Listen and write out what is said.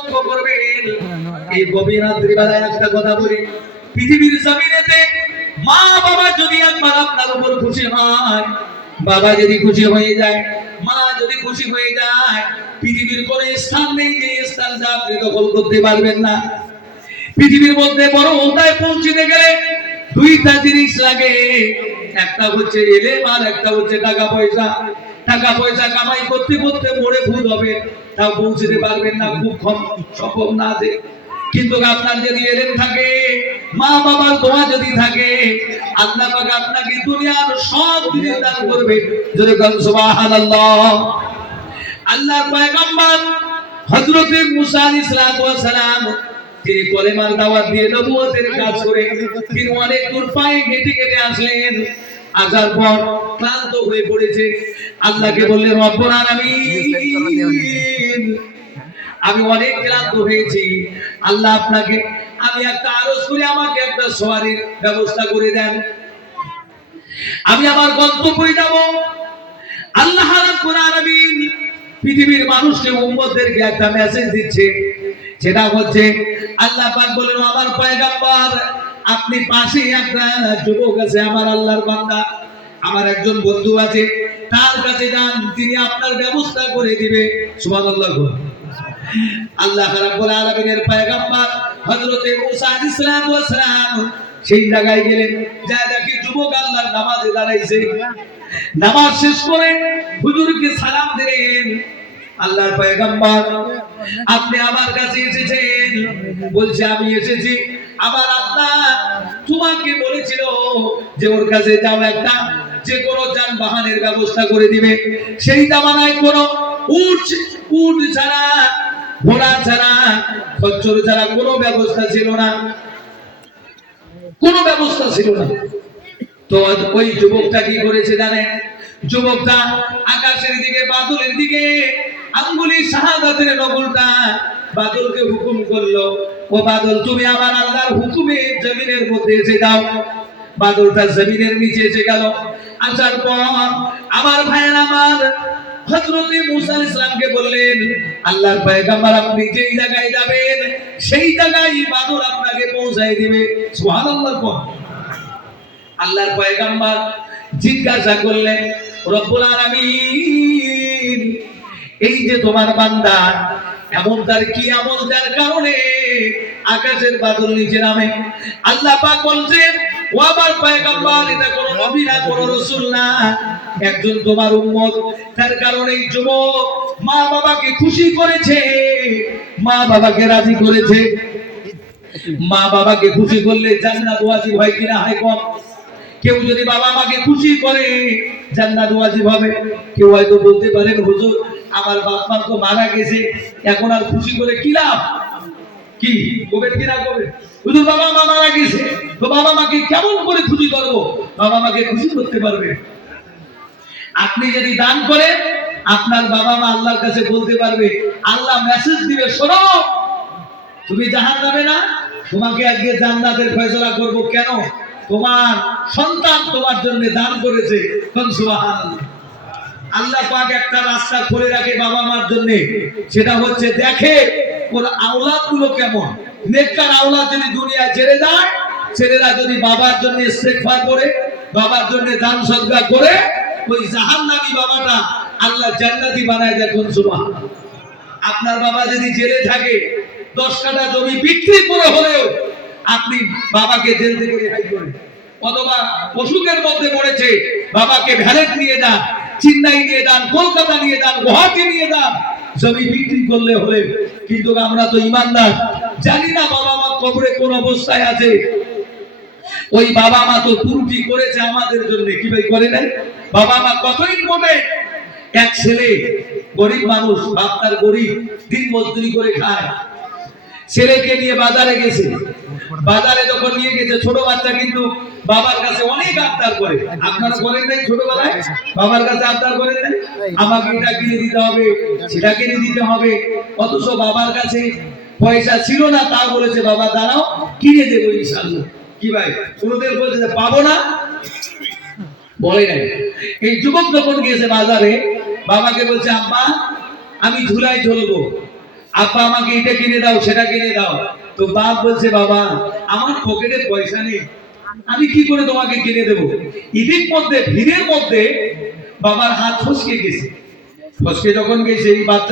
লক্ষ্য করবেন। এই গভীর একটা কথা বলি। পৃথিবীর জমিনেতে মা বাবা যদি একবার আপনার উপর খুশি হয়, বাবা যদি খুশি হয়ে যায়, মা যদি খুশি হয়ে যায়, পৃথিবীর কোন স্থান নেই যে আপনি দখল করতে পারবেন না। পৃথিবীর মধ্যে বড় ওটায় পৌঁছতে গেলে দুইটা জিনিস লাগে। একটা হচ্ছে এলেম আর একটা হচ্ছে টাকা পয়সা। টাকা পয়সা কামাই করতে করতে মরে ভূত হবে। তাও পৌঁছতে পারবেন না, খুব সম্ভব না আছে কিন্তু আপনার যদি এলেম থাকে, মা বাবার দোয়া যদি থাকে, আল্লাহ পাক আপনাকে দুনিয়ার সব জিনিস দান করবে। যদি কোন সুবহানাল্লাহ। আল্লাহর পয়গম্বর হযরতে মুসা আলাইহিস সালাম, তিনি কলেমার দাওয়াত দিয়ে নবুয়তের কাজ করে তিনি অনেক দূর পায়ে হেঁটে হেঁটে আসলেন। আসার পর ক্লান্ত হয়ে পড়েছে। আল্লাহকে বললেন, রব্বুল আলামিন, আমি অনেক ক্লান্ত হয়েছি। আল্লাহ আপনাকে, আমি একটা আরজ করে আমাকে একটা সওয়ারির ব্যবস্থা করে দেন। আমি আমার গন্তব্যে যাব। আল্লাহ রাব্বুল আলামিন পৃথিবীর মানুষকে, উম্মতদেরকে একটা মেসেজ দিচ্ছে। সেটা হচ্ছে, আল্লাহ পাক বলেন আমার পয়গাম্বর আপনি পাশে একটা যুবক আছে, আমার আল্লাহর বান্দা। আমার একজন বন্ধু আছে, তার কাছে যান, তিনি আপনার ব্যবস্থা করে দিবে। সুবহানাল্লাহ বলুন। আল্লাহ রাব্বুল আলামিনের পয়গাম্বর হযরতে মুসা আলাইহিস সালাম ওয়াস সালাম সেই জায়গায় গেলেন যা দেখি যুবক আল্লাহর নামাজে দাঁড়াইছে। নামাজ শেষ করে হুজুরকে সালাম দিলেন। আল্লাহর পয়গাম্বর, আপনি আমার কাছে এসেছেন। বলছে, আমি এসেছি। আমার আল্লাহ তোমাকে বলেছিল যে ওর কাছে যাও একটা, যে কোনো যানবাহনের ব্যবস্থা করে দিবে। সেই জামানায় কোনো উট উট ছাড়া, ঘোড়া ছাড়া, খচ্চর ছাড়া কোনো ব্যবস্থা ছিল না। কোনো ব্যবস্থা ছিল না। তো ওই যুবকটা কি করেছে জানেন? যুবকটা আকাশের দিকে, বাদলের দিকে আঙ্গুলি শাহাদাতের নগলটা বাদলকে হুকুম করল, ও বাদল, তুমি আমার আল্লাহর হুকুমে জমিনের মধ্যে এসে দাও। বাদলটা জমিনের নিচে এসে গেল। আসার পর আমার ভাইয়ের আমার হযরতে মুসা আলাইহিস সালামকে বললেন, আল্লাহর আপনি যেই জায়গায় যাবেন, সেই জায়গায় বাদল আপনাকে পৌঁছায় দিবে। সুবহানাল্লাহ। আল্লাহর পয়গম্বর জিজ্ঞাসা করলেন, রব্বুল আলামিন, এই যে তোমার বান্দা এমন তার কি আমল যার কারণে? আকাশের বাদল নিচে নামে। আল্লাহ পাক বলছেন, ও আমার পয়গম্বর, এটা কোনো নবী না, কোনো রাসূল না। একজন তোমার উম্মত, তার কারণে যুবক মা বাবাকে খুশি করেছে, মা বাবাকে রাজি করেছে। মা বাবাকে খুশি করলে জান্নাত ওয়াজিব হয় কিনা, হয় কম কেউ যদি বাবা মাকে খুশি করে, জান্নাত ওয়াজিব হবে। কেউ হয়তো বলতে পারেন হুজুর আমার বাপ মা তো মারা গেছে, এখন আর খুশি করে কি লাভ? কি? কবেন কি না কবেন হুজুর, বাবা মা মারা গেছে, তো বাবা মাকে কেমন করে খুশি করব? বাবা মাকে খুশি করতে পারবে? আপনি যদি দান করেন, আপনার বাবা মা আল্লাহর কাছে বলতে পারবে, আল্লাহ মেসেজ দিবে, শোনো, তুমি জাহান যাবে না, তোমাকে আজকে জান্নাতের ফয়সলা করব কেন? তোমার সন্তান তোমার জন্য দান করেছে। কোন সুবহানাল্লাহ। আল্লাহ পাক একটা রাস্তা খুলে রাখে বাবা মার জন্য। সেটা হচ্ছে দেখে ওর আওলাদগুলো কেমন। নেককার আওলাদ যদি দুনিয়ায় ছেড়ে যায়, ছেলেরা যদি বাবার জন্য ইস্তেগফার করে, বাবার জন্য দান সদকা করে, ওই জাহান্নামী বাবাটা আল্লাহ জান্নাতি বানায় দেখুন সুবহানাল্লাহ আপনার বাবা যদি জেলে থাকে, দশ কাটা জমি বিক্রি করে হলেও আপনি বাবাকে জেল থেকে রেহাই করেন। অথবা অসুখের মধ্যে পড়েছে, বাবাকে ভ্যালেট নিয়ে যান। চেন্নাই নিয়ে যান, কলকাতা নিয়ে যান, গুয়াহাটি নিয়ে যান। জমি বিক্রি করলে হলে, কিন্তু আমরা তো ইমানদার। জানি না বাবা মা কবরে কোন অবস্থায় আছে। ওই বাবা মা তো ত্রুটি করেছে আমাদের জন্য। কি ভাই করে নাই? বাবা মা কত ইম্পর্টেন্ট এক ছেলে গরিব মানুষ, বাপ তার গরিব, দিন মজদুরি করে খায়। ছেলেকে নিয়ে বাজারে গেছে। বাজারে যখন নিয়ে গেছে, ছোট বাচ্চা কিন্তু বাবার কাছে অনেক আবদার করে। আপনারা করেন নাই ছোটবেলায়? বাবার কাছে আবদার করেন নাই আমাকে এটা কিনে দিতে হবে, সেটা কিনে দিতে হবে। অথচ বাবার কাছে পয়সা ছিল না, তা বলেছে, বাবা, দাঁড়াও, কিনে দেবো ইনশাল্লাহ কি ভাই? কোনোদের বলছে যে, পাবো না? বলে নাই। এই যুবক যখন গিয়েছে বাজারে, বাবাকে বলছে, আম্মা, আমি ঝুলাই ঝুলবো আপা আমাকে এটা কিনে দাও, সেটা কিনে দাও। তো বাপ বলছে, বাবা, আমার পকেটে পয়সা নেই। আমি কি করে তোমাকে কিনে দেবো? ঈদের মধ্যে, ভিড়ের মধ্যে বাবার হাত ফসকে গেছে। ফসকে যখন গেছে, এই বাচ্চা